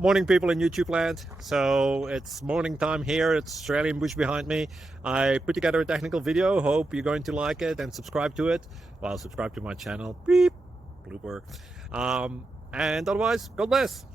Morning, people in YouTube land. So it's morning time here. It's Australian bush behind me. I put together a technical video. Hope you're going to like it and subscribe to it. Well, subscribe to my channel. Beep. Blooper. And otherwise, God bless.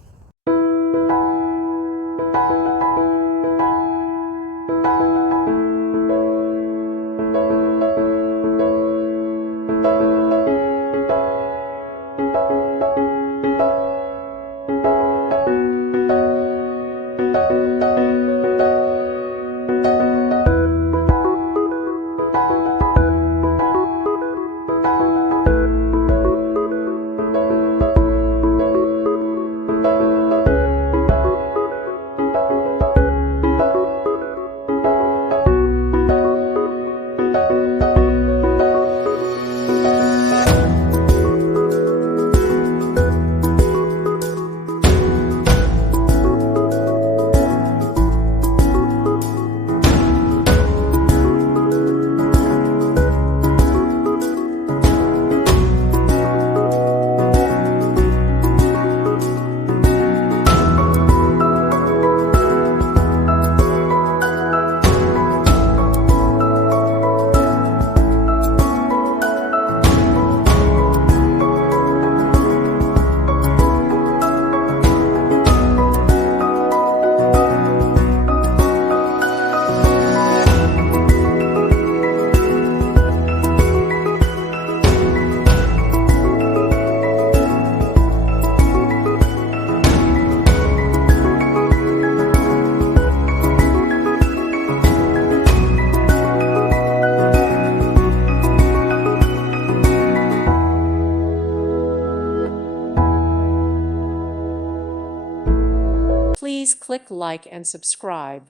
Please click like and subscribe.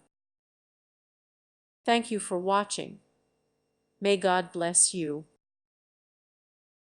Thank you for watching. May God bless you.